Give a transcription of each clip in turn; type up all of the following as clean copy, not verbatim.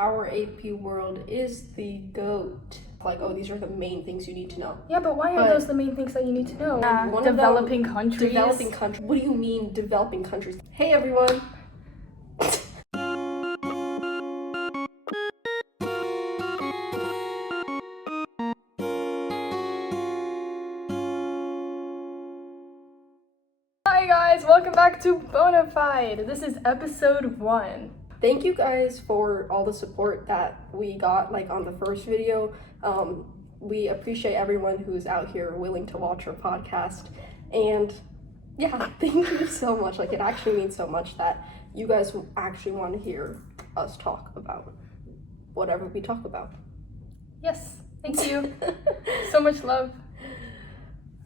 our AP world is the GOAT. Like, oh, these are the main things you need to know. Yeah, but why are those the main things that you need to know? Developing countries. Developing countries. What do you mean developing countries? Hey everyone. Hi guys, welcome back to Bonafide. This is episode 1. Thank you guys for all the support that we got on the first video. We appreciate everyone who's out here willing to watch our podcast. And yeah, thank you so much. It actually means so much that you guys actually want to hear us talk about whatever we talk about. Yes, thank you. So much love.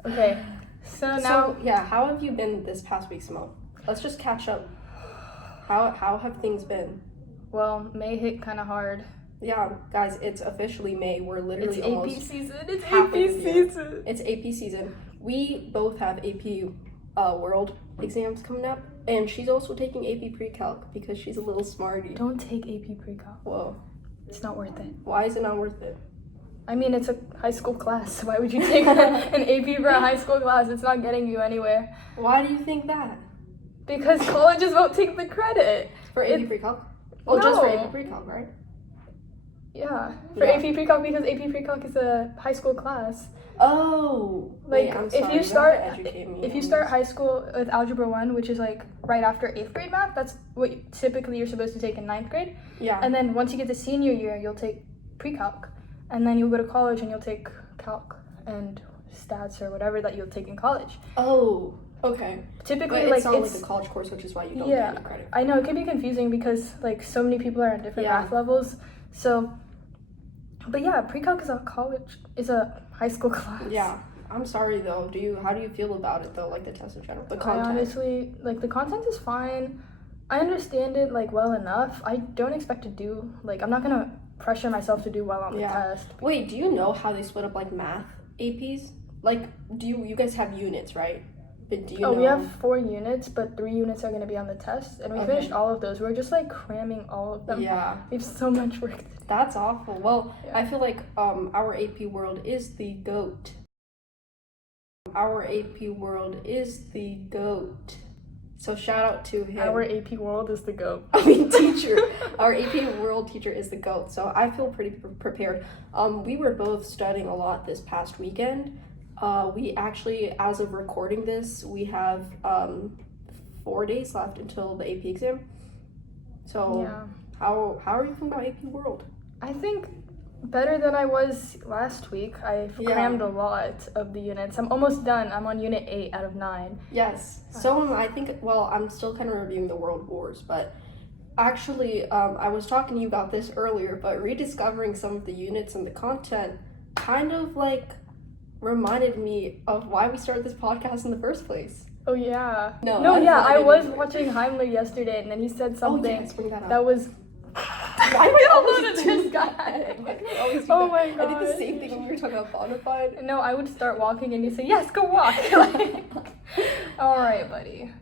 Okay, so now... how have you been this past week, Simone? Let's just catch up. How have things been? Well, May hit kind of hard. Yeah, guys, it's officially May. We're literally almost... It's AP season. It's AP season. It's AP season. We both have AP World exams coming up, and she's also taking AP Pre-Calc because she's a little smarty. Don't take AP Pre-Calc. Whoa. It's not worth it. Why is it not worth it? I mean, it's a high school class. Why would you take an AP for a high school class? It's not getting you anywhere. Why do you think that? Because colleges won't take the credit. For AP Pre-Calc? Oh, no. Just for AP Pre-Calc, right? Yeah, for AP Pre-Calc because AP Pre-Calc is a high school class. Oh, if you start high school with Algebra 1, which is right after 8th grade math, that's what typically you're supposed to take in 9th grade. Yeah. And then once you get to senior year, you'll take Pre-Calc. And then you'll go to college and you'll take Calc and Stats or whatever that you'll take in college. Oh, okay. Typically, but it's not a college course, which is why you don't get any credit. I know, it can be confusing because so many people are at different math levels. So, but yeah, Pre-Calc is a high school class. Yeah. I'm sorry though. How do you feel about it though, the test in general? The content. I honestly, the content is fine. I understand it well enough. I don't expect to do, I'm not gonna pressure myself to do well on the test. Wait, do you know how they split up math APs? Do you guys have units, right? But do you know? We have 4 units, but 3 units are gonna be on the test, and we finished all of those. We're just cramming all of them. Yeah. We have so much work to do. That's awful. Well, I feel our AP world is the GOAT. Our AP world is the GOAT. So shout out to him. Our AP world is the GOAT. Teacher. Our AP world teacher is the GOAT. So I feel pretty prepared. We were both studying a lot this past weekend. We actually, as of recording this, we have 4 days left until the AP exam. So how are you feeling about AP World? I think better than I was last week. I've crammed a lot of the units. I'm almost done. I'm on unit 8 out of 9. Yes. So I think, I'm still kind of reviewing the world wars, but actually, I was talking to you about this earlier, but rediscovering some of the units and the content kind of reminded me of why we started this podcast in the first place. Oh yeah. I was watching Highschool yesterday, and then he said something that was... Why do I always do that? Oh my god. I did the same thing when we were talking about Bonafide. No, I would start walking and you say, yes, go walk. Alright, buddy.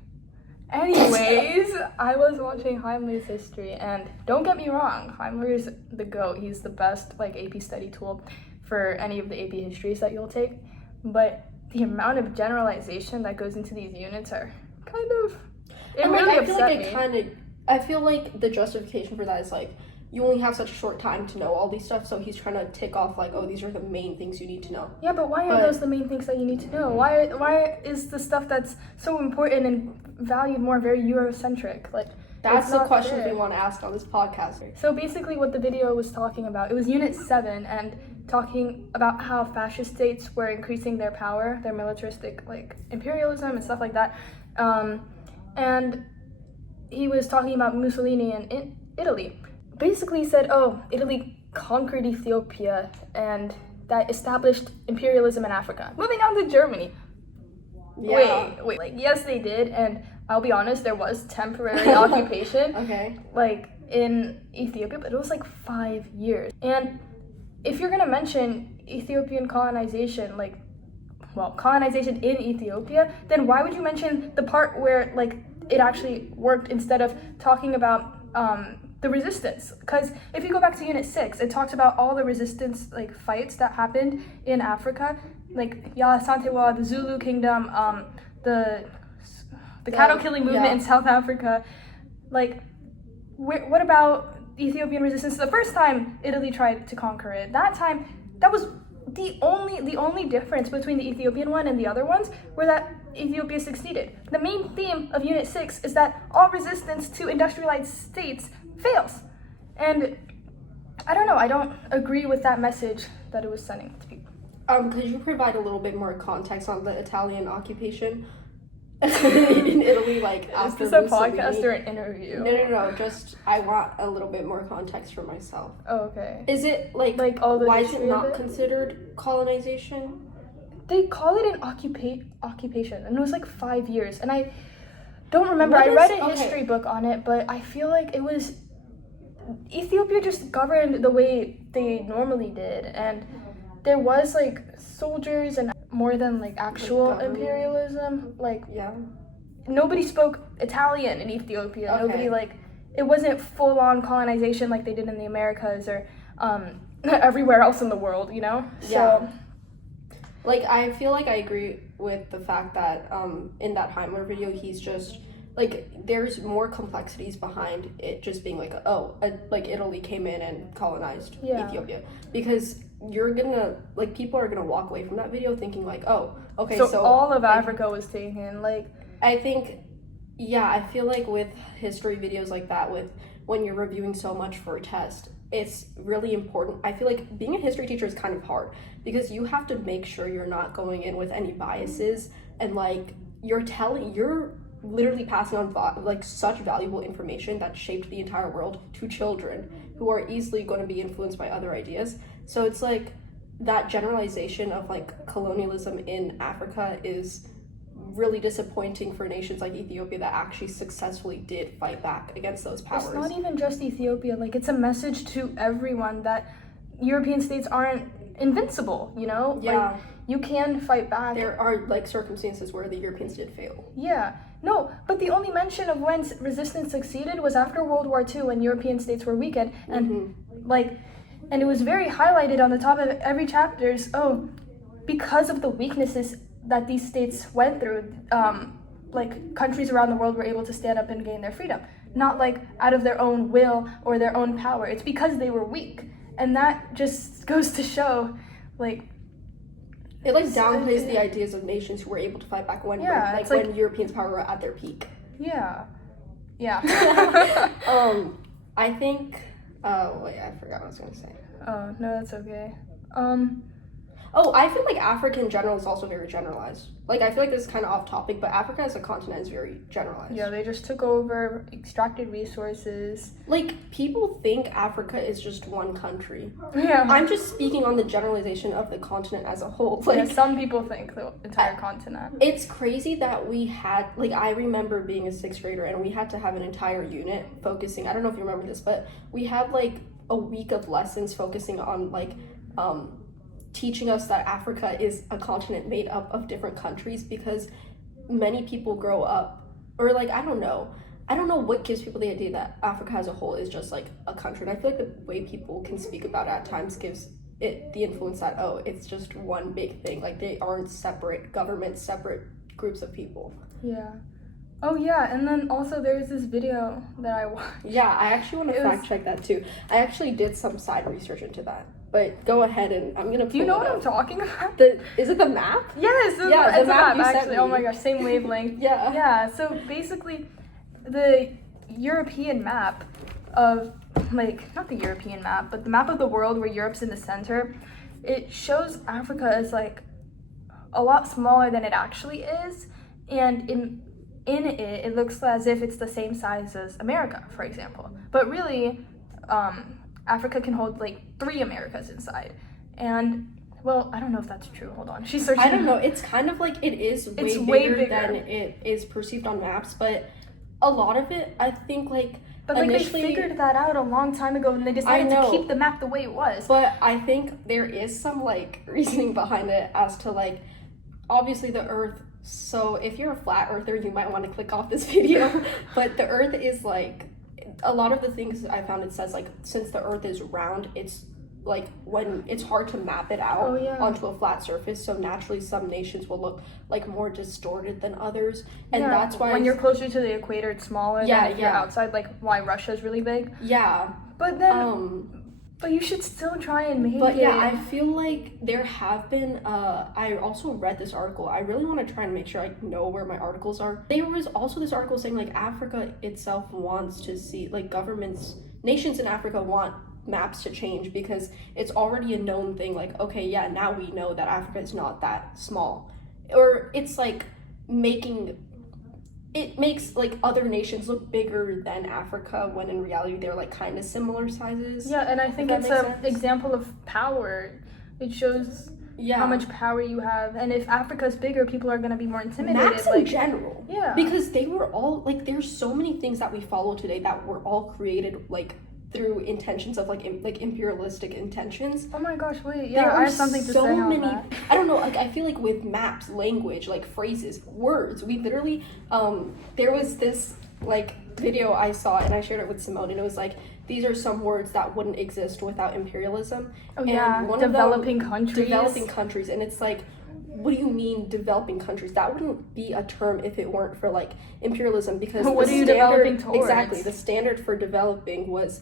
Anyways, I was watching Highschool's history, and don't get me wrong, Highschool is the GOAT. He's the best AP study tool for any of the AP histories that you'll take. But the amount of generalization that goes into these units are kind of... I feel like the justification for that is you only have such a short time to know all these stuff, so he's trying to tick off oh, these are the main things you need to know. Yeah, but why are those the main things that you need to know? Why is the stuff that's so important and valued more very Eurocentric? That's the questions we want to ask on this podcast. So basically what the video was talking about, it was Unit 7, and talking about how fascist states were increasing their power, their militaristic imperialism and stuff like that. And he was talking about Mussolini in Italy. Basically he said, Italy conquered Ethiopia and that established imperialism in Africa. Moving on to Germany. Yeah. Wait, yes they did, and I'll be honest, there was temporary occupation. Okay. In Ethiopia, but it was 5 years. And if you're gonna mention Ethiopian colonization, colonization in Ethiopia, then why would you mention the part where it actually worked instead of talking about the resistance. Because if you go back to Unit 6, it talks about all the resistance like fights that happened in Africa, like Yasantewa, the Zulu Kingdom, the cattle killing movement in South Africa. Like, what about Ethiopian resistance? The first time Italy tried to conquer it, that time, that was the only difference between the Ethiopian one and the other ones were that Ethiopia succeeded. The main theme of Unit 6 is that all resistance to industrialized states fails. And I don't know, I don't agree with that message that it was sending to people. Could you provide a little bit more context on the Italian occupation in Italy, like after Is this a Mussolini? podcast or an interview? No. Just I want a little bit more context for myself. Oh, okay. Is it like all the why is it history of not it? considered colonization? They call it an occupation, and it was like 5 years. And I don't remember. What I read is- a okay. history book on it, but I feel like it was Ethiopia just governed the way they normally did, and there was like soldiers and more than like actual government. imperialism. Like Yeah. nobody spoke Italian in Ethiopia. Okay. Nobody like it wasn't full on colonization like they did in the Americas or everywhere else in the world. You know. Yeah. So, Like, I feel like I agree with the fact that in that Heimler video, he's just, like, there's more complexities behind it just being like, like, Italy came in and colonized Yeah. Ethiopia. Because you're gonna, like, people are gonna walk away from that video thinking, like, oh, okay, so all of like, Africa was taken. Like, I think, yeah, I feel like with history videos like that, when you're reviewing so much for a test, it's really important. I feel like being a history teacher is kind of hard because you have to make sure you're not going in with any biases and like you're literally passing on like such valuable information that shaped the entire world to children who are easily going to be influenced by other ideas. So it's like that generalization of like colonialism in Africa is really disappointing for nations like Ethiopia that actually successfully did fight back against those powers. it's not even just Ethiopia. Like, it's a message to everyone that European states aren't invincible, you know? Yeah. Like, you can fight back. There are like circumstances where the Europeans did fail. Yeah. No, but the only mention of when resistance succeeded was after World War II when European states were weakened. And, and it was very highlighted on the top of every chapter's, because of the weaknesses that these states went through, like countries around the world were able to stand up and gain their freedom. Not like out of their own will or their own power. It's because they were weak. And that just goes to show, like, it like downplays the ideas of nations who were able to fight back when when Europeans' power were at their peak. Yeah. Yeah. I think wait, I forgot what I was gonna say. Oh, no, that's okay. I feel like Africa in general is also very generalized. Like, I feel like this is kind of off topic, but Africa as a continent is very generalized. Yeah, they just took over, extracted resources. Like, people think Africa is just one country. Yeah. I'm just speaking on the generalization of the continent as a whole. Like, some people think the entire continent. It's crazy that we had, like, I remember being a 6th grader and we had to have an entire unit focusing, I don't know if you remember this, but we had, like, a week of lessons focusing on, like, teaching us that Africa is a continent made up of different countries because many people grow up, or like, I don't know what gives people the idea that Africa as a whole is just like a country. And I feel like the way people can speak about it at times gives it the influence that, it's just one big thing. Like, they aren't separate governments, separate groups of people. Yeah. Oh yeah, and then also there was this video that I watched. Yeah, I actually want to fact check that too. I actually did some side research into that. But go ahead and I'm gonna. Do you know what I'm talking about? Is it the map? Yes, the it's a map map you sent actually. me. Oh my gosh, same wavelength. Yeah. Yeah. So basically, the European map of not the European map, but the map of the world where Europe's in the center, it shows Africa as like a lot smaller than it actually is, and in it looks as if it's the same size as America, for example. But really, Africa can hold like 3 Americas inside. And, well, I don't know if that's true. Hold on. She's searching. I don't know. It's kind of like it is way bigger than it is perceived on maps, but a lot of it, I think, like, But like initially, they figured that out a long time ago and they decided to keep the map the way it was. But I think there is some like reasoning behind it as to like, obviously the Earth. So if you're a flat earther, you might want to click off this video. But the Earth is like, a lot of the things I found, it says like since the Earth is round, it's like when it's hard to map it out onto a flat surface, so naturally some nations will look like more distorted than others, and that's why when you're closer to the equator it's smaller than if you're outside, like why Russia's really big. But then but you should still try and make it. But yeah, I feel like there have been I also read this article. I really want to try and make sure I know where my articles are. There was also this article saying like Africa itself wants to see, like nations in Africa want maps to change because it's already a known thing, like okay, yeah, now we know that Africa is not that small, or it's like it makes like other nations look bigger than Africa when in reality they're like kind of similar sizes. And I think it's an example of power. It shows how much power you have, and if Africa's bigger, people are going to be more intimidated. Maps in general, because they were all like, there's so many things that we follow today that were all created like through intentions of like imperialistic intentions. Oh my gosh, wait, I have something to say on that. I don't know, like I feel like with maps, language, like phrases, words, we literally there was this like video I saw and I shared it with Simone, and it was like, these are some words that wouldn't exist without imperialism. Developing countries, and it's like, what do you mean developing countries? That wouldn't be a term if it weren't for like imperialism, because what are you developing towards? Exactly, the standard for developing was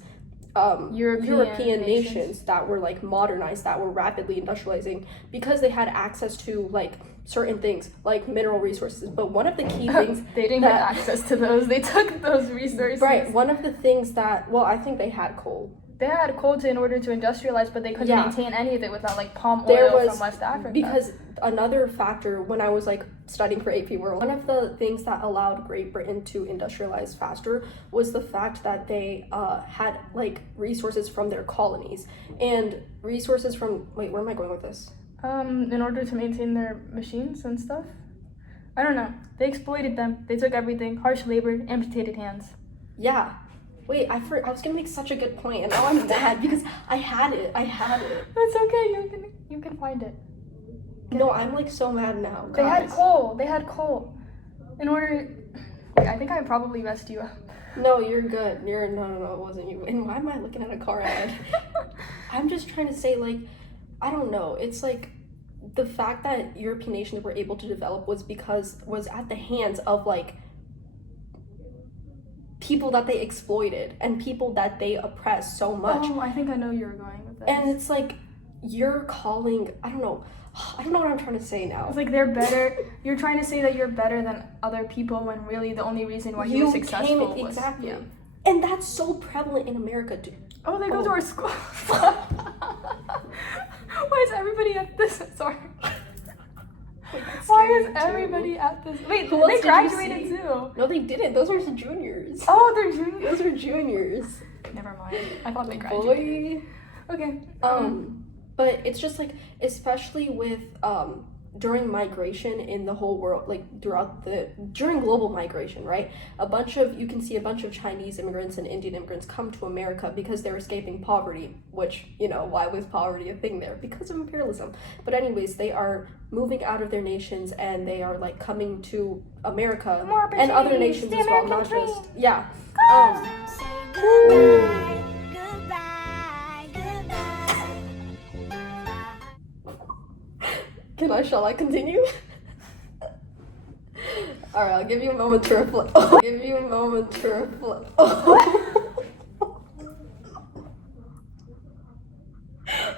European nations that were like modernized, that were rapidly industrializing because they had access to like certain things like mineral resources. But one of the key things they didn't have access to those, they took those resources. Right, one of the things that, well, I think they had coal. They had coal in order to industrialize, but they couldn't maintain any of it without like palm oil from West Africa. Because another factor, when I was like studying for AP World, one of the things that allowed Great Britain to industrialize faster was the fact that they had like resources from their colonies and resources from, wait, where am I going with this? In order to maintain their machines and stuff. I don't know. They exploited them. They took everything. Harsh labor, amputated hands. Yeah. Wait, I was gonna make such a good point, and now I'm mad because I had it. That's okay. You can find it. No, I'm like so mad now. They had coal. In order. Wait, I think I probably messed you up. No, you're good. No, it wasn't you. And why am I looking at a car ad? I'm just trying to say, like, I don't know. It's like the fact that European nations were able to develop was at the hands of like people that they exploited and people that they oppressed so much. Oh, I think I know you're going with this. And it's like, you're calling, I don't know what I'm trying to say now. It's like they're better. You're trying to say that you're better than other people when really the only reason why you were successful was... Exactly. Yeah. And that's so prevalent in America too. Oh, they go to our school. Why is everybody at this? Sorry. Why is everybody at this? Wait, they graduated too. No, they didn't. Those were juniors. Oh, they're juniors. Those were juniors. Never mind. I thought they graduated. Okay. But it's just like, especially with during migration in the whole world, like during global migration, right? You can see a bunch of Chinese immigrants and Indian immigrants come to America because they're escaping poverty, which, why was poverty a thing there? Because of imperialism. But anyways, they are moving out of their nations and they are like coming to America and other nations as well, not just, yeah. Shall I continue? Alright, I'll give you a moment to reflect. I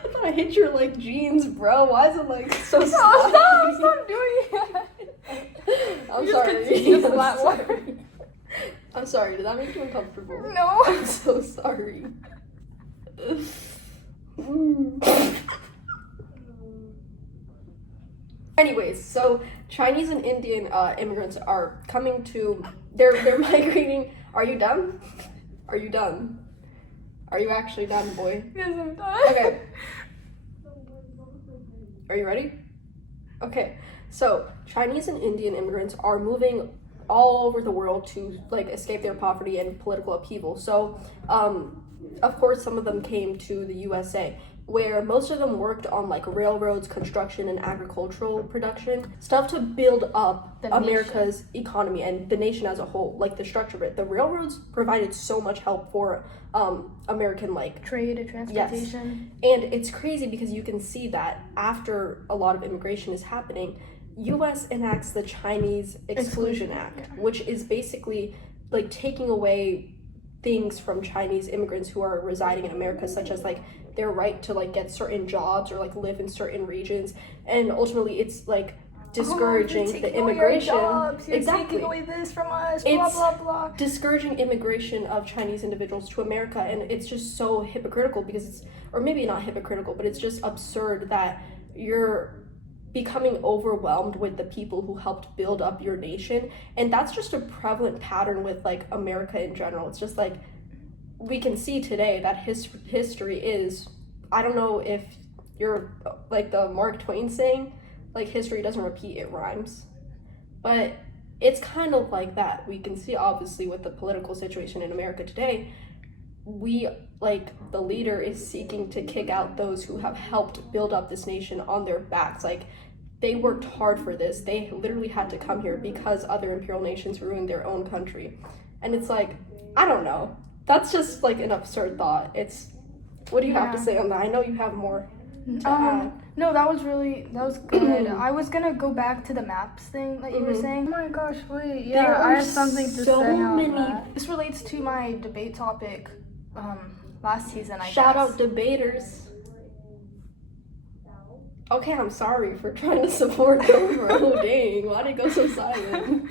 thought I hit your like jeans, bro. Why is it like so sloppy? Stop doing it. I'm sorry. I'm sorry. Did that make you uncomfortable? No. I'm so sorry. Anyways, so Chinese and Indian immigrants are coming to, they're migrating. Are you done? Are you actually done, boy? Yes, I'm done. Okay. Are you ready? Okay, so Chinese and Indian immigrants are moving all over the world to like escape their poverty and political upheaval. So of course, some of them came to the USA, where most of them worked on like railroads, construction, and agricultural production, stuff to build up America's economy and the nation as a whole, like the structure of it. The railroads provided so much help for American like trade and transportation. Yes. And it's crazy because you can see that after a lot of immigration is happening, US enacts the Chinese Exclusion Act, which is basically like taking away things from Chinese immigrants who are residing in America, such as like their right to like get certain jobs or like live in certain regions, and ultimately it's like discouraging the immigration. You're taking away this from us. Blah blah blah. Discouraging immigration of Chinese individuals to America, and it's just so hypocritical because it's, or maybe not hypocritical, but it's just absurd that you're becoming overwhelmed with the people who helped build up your nation. And that's just a prevalent pattern with like America in general. It's just like we can see today that history is, I don't know if you're like the Mark Twain saying, like history doesn't repeat, it rhymes, but it's kind of like that. We can see obviously with the political situation in America today, we like the leader is seeking to kick out those who have helped build up this nation on their backs. Like they worked hard for this. They literally had to come here because other imperial nations ruined their own country. And it's like, I don't know. That's just like an absurd thought. It's, what do you have to say on that? I know you have more to add. No, that was good. I was gonna go back to the maps thing that you were saying. Oh my gosh, wait, yeah, There I are have something to so say on many- that. This relates to my debate topic last season, I Shout guess. out debaters. Okay, I'm sorry for trying to support them, bro. Dang, why'd it go so silent?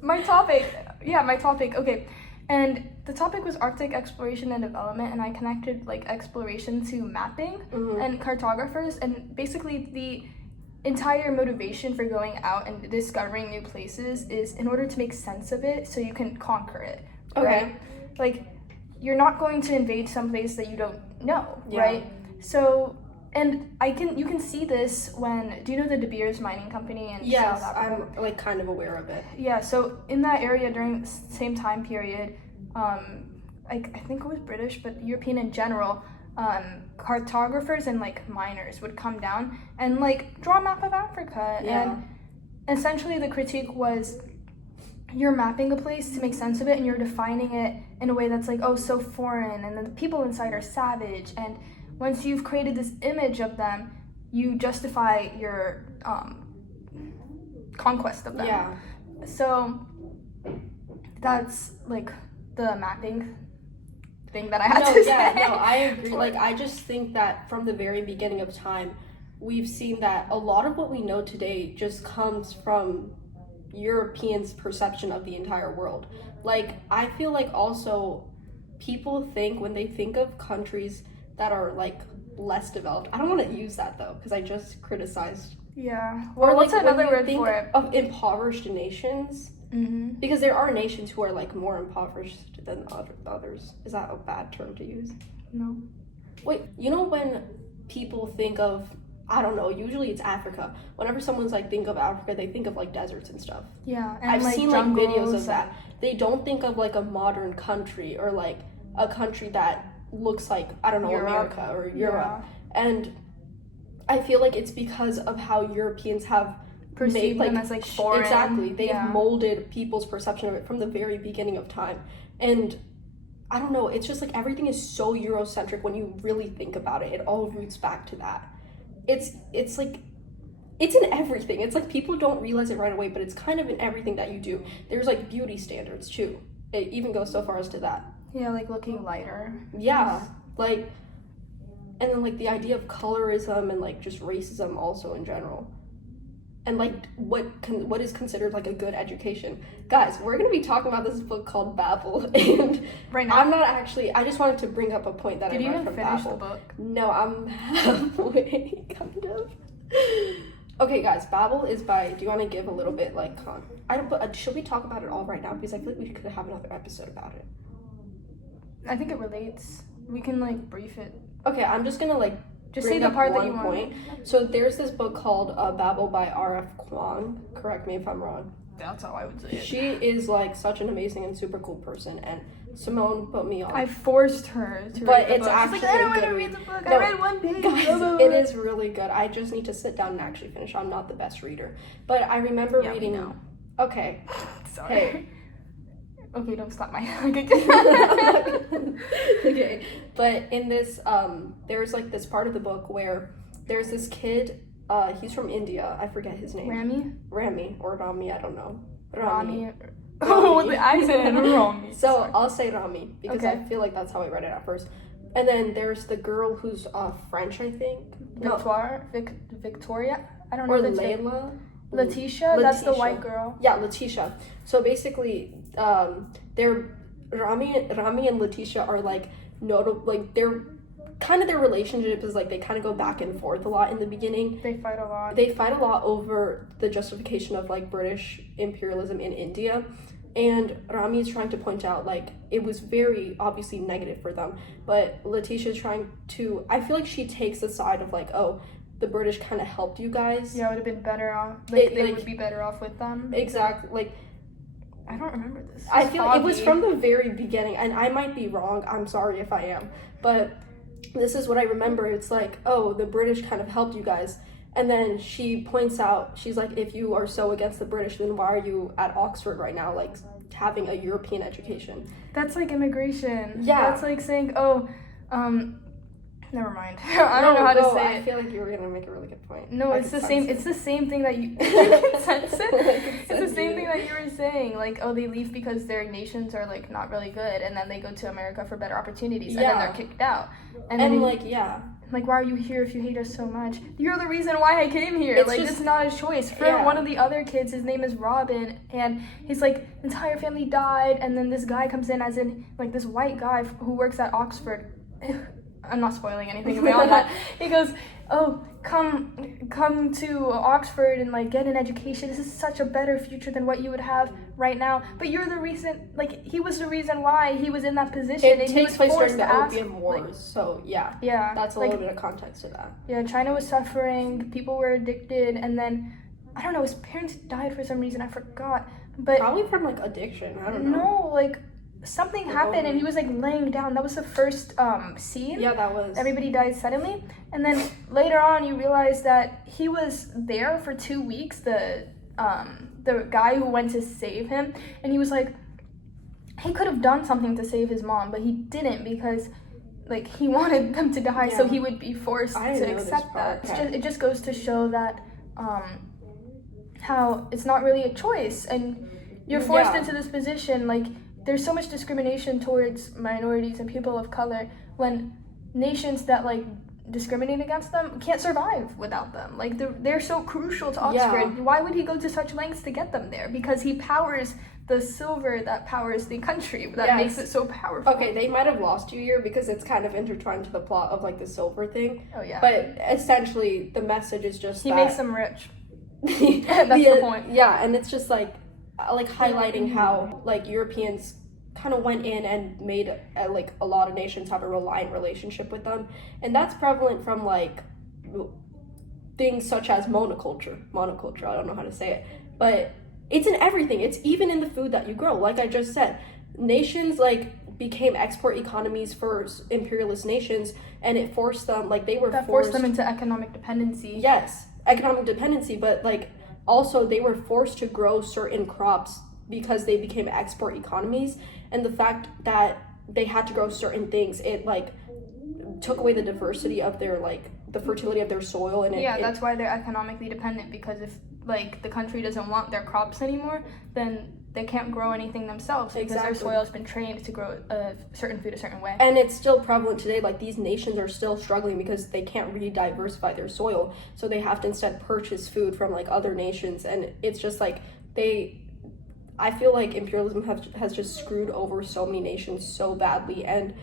My topic, okay. And the topic was Arctic exploration and development, and I connected like exploration to mapping and cartographers, and basically the entire motivation for going out and discovering new places is in order to make sense of it so you can conquer it, right? Like, you're not going to invade some place that you don't know, right? So, and you can see this when, do you know the De Beers mining company in South Africa? I'm like kind of aware of it. Yeah, so in that area during the same time period, I think it was British, but European in general, cartographers and like miners would come down and like draw a map of Africa. And essentially the critique was, you're mapping a place to make sense of it and you're defining it in a way that's like, oh, so foreign, and then the people inside are savage, and once you've created this image of them, you justify your conquest of them. Yeah. So that's like the mapping thing that I had to say. No, I agree. Like, I just think that from the very beginning of time, we've seen that a lot of what we know today just comes from Europeans' perception of the entire world. Like, I feel like also people think when they think of countries that are like less developed, I don't want to use that though because I just criticized. Yeah. Well, what's like, another word for it? Of impoverished nations. Because there are nations who are like more impoverished than others. Is that a bad term to use? No. Wait, you know when people think of, I don't know, usually it's Africa. Whenever someone's like think of Africa, they think of like deserts and stuff. Yeah, and I've like seen like videos of and that. They don't think of like a modern country or like a country that looks like, I don't know, Europe. America or Europe. And I feel like it's because of how Europeans have perceive them as like foreign. Exactly. They've molded people's perception of it from the very beginning of time. And I don't know, it's just like everything is so Eurocentric when you really think about it. It all roots back to that. It's like, it's in everything. It's like people don't realize it right away, but it's kind of in everything that you do. There's like beauty standards too. It even goes so far as to that. Yeah, like looking lighter. Yeah, like, and then like the idea of colorism and like just racism also in general. And like what is considered like a good education. Guys, we're gonna be talking about this book called Babel, and right now I'm not actually, I just wanted to bring up a point that I read from Babel. Did you even finish the book? No, I'm halfway, kind of. Okay, guys, Babel is by, do you want to give a little bit like should we talk about it all right now? Because I feel like we could have another episode about it. I think it relates. We can like brief it. Okay, I'm just gonna like just say the part that you want. So there's this book called Babel by R.F. Kuang. Correct me if I'm wrong. That's how I would say it. She is like such an amazing and super cool person, and Simone put me on. I forced her to But read the it's book. actually She's like, I don't want good to read. read the book. No, I read one page. Guys, Blah, blah, it blah. is really good. I just need to sit down and actually finish. I'm not the best reader, but I remember Yeah, we reading. know. Okay. Sorry. Hey. Okay, don't stop my Okay, but in this, there's like this part of the book where there's this kid. He's from India. I forget his name. Rami or Rami. I don't know. Rami. Oh, the accent. Rami. So Sorry. I'll say Rami because Okay. I feel like that's how I read it at first. And then there's the girl who's French, I think. No, Victoria. I don't know. or if it's Layla. Letitia. That's the Letitia. white girl. Yeah, Letitia. So basically, they're Rami and Letitia are like notable. Like they're kind of, their relationship is like they kind of go back and forth a lot in the beginning. They fight a lot. They fight a lot over the justification of like British imperialism in India. And Rami is trying to point out like it was very obviously negative for them, but Letitia is trying to, I feel like she takes the side of like, oh, the British kind of helped you guys. Yeah, it would have been better off. Like, they would be better off with them. Exactly. Like, I don't remember this. I feel like it was from the very beginning, and I might be wrong. I'm sorry if I am, but this is what I remember. It's like, oh, the British kind of helped you guys. And then she points out, she's like, if you are so against the British, then why are you at Oxford right now, like having a European education? That's like immigration. Yeah. That's like saying, oh, never mind. I don't know how to say I it. feel like you were gonna make a really good point. No, I it's can the sense same. it. It's the same thing that you. I can sense sense it. It's the same you. thing that you were saying. Like, oh, they leave because their nations are like not really good, and then they go to America for better opportunities, and then Yeah. they're kicked out. And then like, yeah. like, why are you here if you hate us so much? You're the reason why I came here. It's like, just- it's not a choice. For Yeah. one of the other kids, his name is Robin, and his like entire family died, and then this guy comes in, as in like this white guy who works at Oxford. I'm not spoiling anything beyond that. He goes, oh, come to Oxford and like get an education. This is such a better future than what you would have right now. But you're the reason, like he was the reason why he was in that position. It and he takes was place forced during the to ask, Opium Wars, like, so yeah. yeah, That's a like, little bit of context to that. yeah, China was suffering, people were addicted, and then, I don't know, his parents died for some reason, I forgot. But Probably from like addiction, I don't know. no, like something happened and he was like laying down. That was the first scene. Yeah, that was. Everybody died suddenly, and then later on you realize that he was there for 2 weeks, the guy who went to save him, and he was like, he could have done something to save his mom, but he didn't because like he wanted them to die, so Yeah. he would be forced I didn't to know this accept part. that. It just goes to show that how it's not really a choice, and you're forced Yeah. into this position. Like, there's so much discrimination towards minorities and people of color when nations that like discriminate against them can't survive without them. Like, they're so crucial to Oxford. Yeah. Why would he go to such lengths to get them there? Because he powers the silver that powers the country, that Yes. makes it so powerful. Okay, they might have lost you here because it's kind of intertwined to the plot of like the silver thing. Oh yeah. But essentially, the message is just he that makes them rich. That's the point. Yeah, and it's just like highlighting how like Europeans kind of went in and made like a lot of nations have a reliant relationship with them, and that's prevalent from like things such as monoculture. I don't know how to say it, but it's in everything. It's even in the food that you grow. Like I just said, nations like became export economies for imperialist nations, and it forced them, like they were That forced them into economic dependency. Yes, economic dependency, but like also they were forced to grow certain crops because they became export economies, and the fact that they had to grow certain things, it like took away the diversity of their like the fertility of their soil, and That's why they're economically dependent, because if like the country doesn't want their crops anymore, then they can't grow anything themselves because their Exactly. soil has been trained to grow a certain food a certain way. And it's still prevalent today. Like these nations are still struggling because they can't really diversify their soil, so they have to instead purchase food from like other nations, and it's just like I feel like imperialism has just screwed over so many nations so badly, and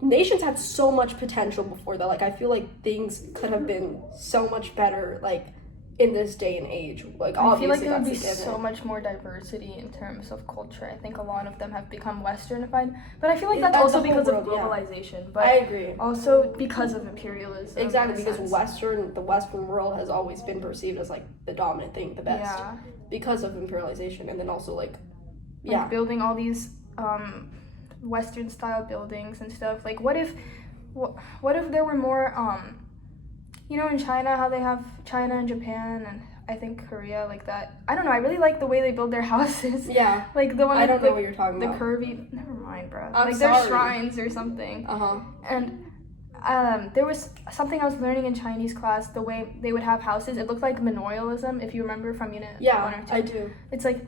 nations had so much potential before that. Like I feel like things could have been so much better like in this day and age. Like I feel like obviously there would be that's a so given. much more diversity in terms of culture. I think a lot of them have become westernified, but I feel like that's That's also the whole because of world, yeah. globalization, but I agree. also because of imperialism. Exactly, in a because sense. the Western world has always been perceived as like the dominant thing, the best. Yeah, because of imperialization, and then also like building all these Western style buildings and stuff. Like what if there were more in China, how they have China and Japan and I think Korea, like that. I don't know, I really like the way they build their houses. Yeah. Like the one I don't know what you're talking about. The curvy, never mind, bro. I'm like sorry. their shrines or something. And there was something I was learning in Chinese class, the way they would have houses. It looked like manorialism, if you remember from unit 1 or 2. I do. It's like,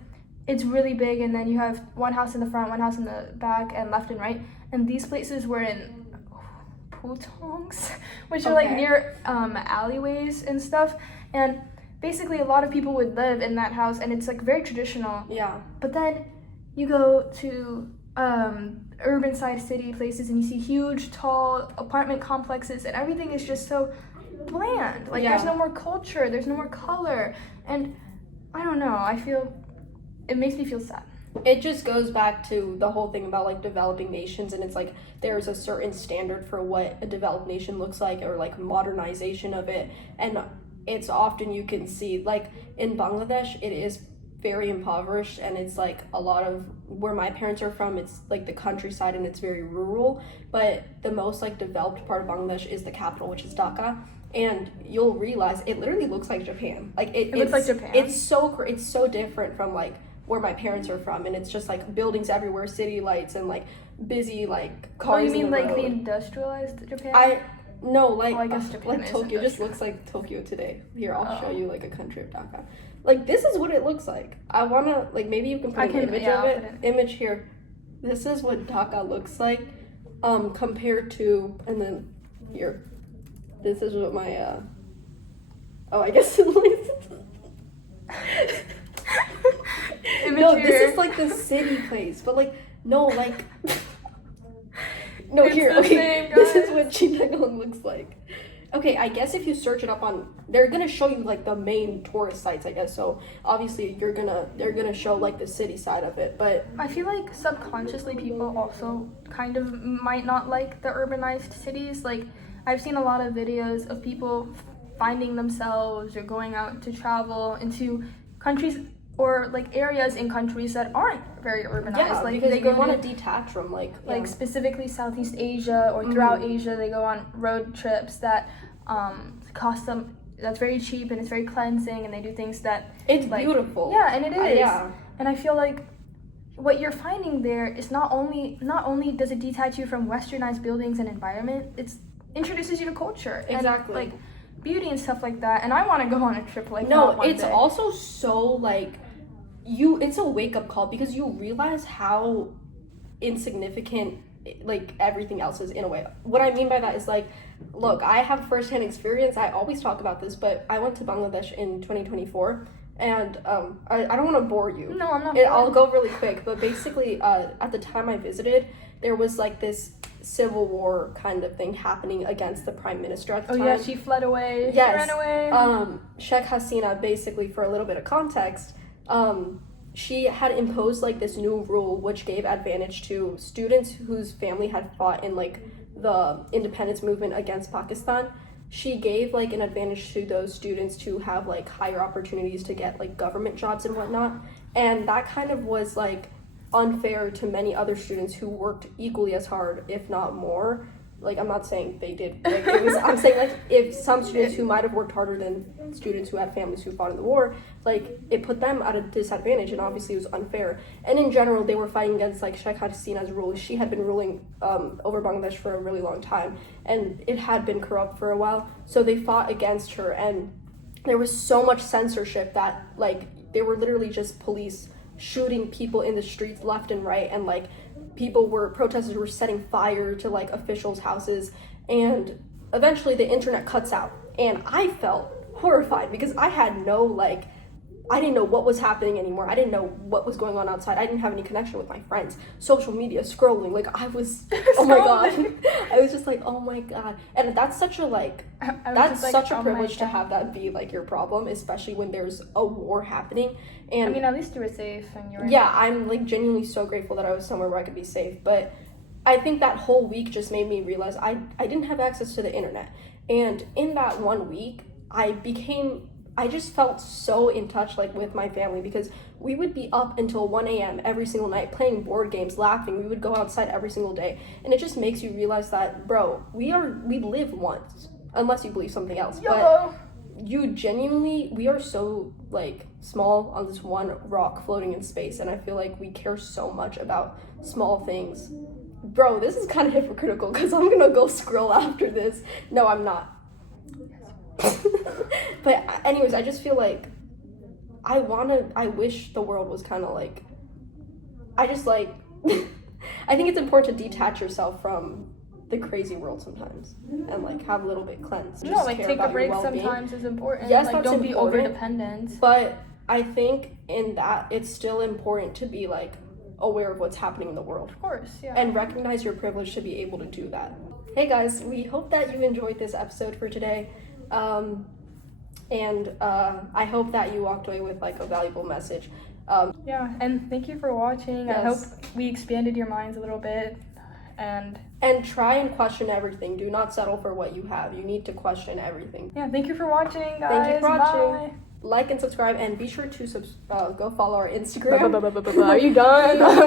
it's really big, and then you have one house in the front, one house in the back, and left and right. And these places were in putongs, which are like near alleyways and stuff. And basically a lot of people would live in that house, and it's like very traditional. Yeah. But then you go to urban side city places and you see huge, tall apartment complexes, and everything is just so bland. Like there's no more culture, there's no more color, and I don't know. It makes me feel sad. It just goes back to the whole thing about like developing nations, and it's like there's a certain standard for what a developed nation looks like, or like modernization of it, and it's often you can see like in Bangladesh it is very impoverished, and it's like a lot of where my parents are from, it's like the countryside and it's very rural, but the most like developed part of Bangladesh is the capital, which is Dhaka. And you'll realize it literally looks like Japan. Like it looks like Japan. It's so different from like where my parents are from, and it's just like buildings everywhere, city lights, and like busy like cars. Oh, you mean in the like road. the industrialized Japan? I guess Japan like is Tokyo just looks like Tokyo today. Here, I'll show you like a country of Dhaka. Like this is what it looks like. I wanna like maybe you can put an image of it. Image here. This is what Dhaka looks like, compared to, and then here. This is what my I guess no, this is like the city place, but like no, like no, it's here, the okay, same, this is what Chittagong looks like. Okay, I guess if you search it up on, they're gonna show you like the main tourist sites, I guess. So obviously they're gonna show like the city side of it, but I feel like subconsciously people also kind of might not like the urbanized cities. Like I've seen a lot of videos of people finding themselves or going out to travel into countries or like areas in countries that aren't very urbanized. Yeah, like because they want to detach from like specifically Southeast Asia or throughout Asia. They go on road trips that cost them. That's very cheap and it's very cleansing, and they do things that it's like, beautiful. Yeah, and it is. Yeah. And I feel like what you're finding there is not only does it detach you from westernized buildings and environment, it's introduces you to culture. Exactly. And, like beauty and stuff like that. And I want to go on a trip like that. No, it's also so like it's a wake-up call, because you realize how insignificant like everything else is in a way. What I mean by that is like, look, I have firsthand experience. I always talk about this, but I went to Bangladesh in 2024, and I don't want to bore you. No, I'm not. I'll go really quick, but basically at the time I visited, there was like this civil war kind of thing happening against the prime minister at the time. Oh yeah, she fled away. Yes. She ran away. Sheikh Hasina, basically, for a little bit of context, she had imposed like this new rule which gave advantage to students whose family had fought in like the independence movement against Pakistan. She gave like an advantage to those students to have like higher opportunities to get like government jobs and whatnot, and that kind of was like unfair to many other students who worked equally as hard, if not more. Like, I'm not saying they did. Like, I'm saying, like, if some students who might have worked harder than students who had families who fought in the war, like, it put them at a disadvantage, and obviously it was unfair. And in general, they were fighting against, like, Sheikh Hasina's rule. She had been ruling over Bangladesh for a really long time, and it had been corrupt for a while. So they fought against her, and there was so much censorship that, like, they were literally just police shooting people in the streets left and right, and, like, protesters were setting fire to like officials' houses, and eventually the internet cuts out, and I felt horrified because I didn't know what was happening anymore. I didn't know what was going on outside. I didn't have any connection with my friends. Social media, scrolling, like I was oh my god. I was just like, oh my god. And that's such a a privilege to have that be like your problem, especially when there's a war happening. And I mean, at least you were safe and you were I'm like genuinely so grateful that I was somewhere where I could be safe. But I think that whole week just made me realize I didn't have access to the internet. And in that 1 week, I became I just felt so in touch, like, with my family, because we would be up until 1 a.m. every single night playing board games, laughing. We would go outside every single day, and it just makes you realize that, bro, we live once, unless you believe something else. YOLO. But you genuinely, we are so, like, small on this one rock floating in space, and I feel like we care so much about small things. Bro, this is kind of hypocritical, because I'm gonna go scroll after this. No, I'm not. But anyways, I just feel like I wish the world was kind of like, I just like, I think it's important to detach yourself from the crazy world sometimes and like have a little bit cleanse. No, like take a break sometimes is important. Yes, like that's don't be important, over-dependent. But I think in that it's still important to be like aware of what's happening in the world. Of course, yeah. And recognize your privilege to be able to do that. Hey guys, we hope that you enjoyed this episode for today. I hope that you walked away with like a valuable message. Yeah, and thank you for watching. Yes. I hope we expanded your minds a little bit, and try and question everything. Do not settle for what you have. You need to question everything. yeah, thank you for watching, guys. Thank you for watching. Bye. Like and subscribe, and be sure to go follow our Instagram. Are you done?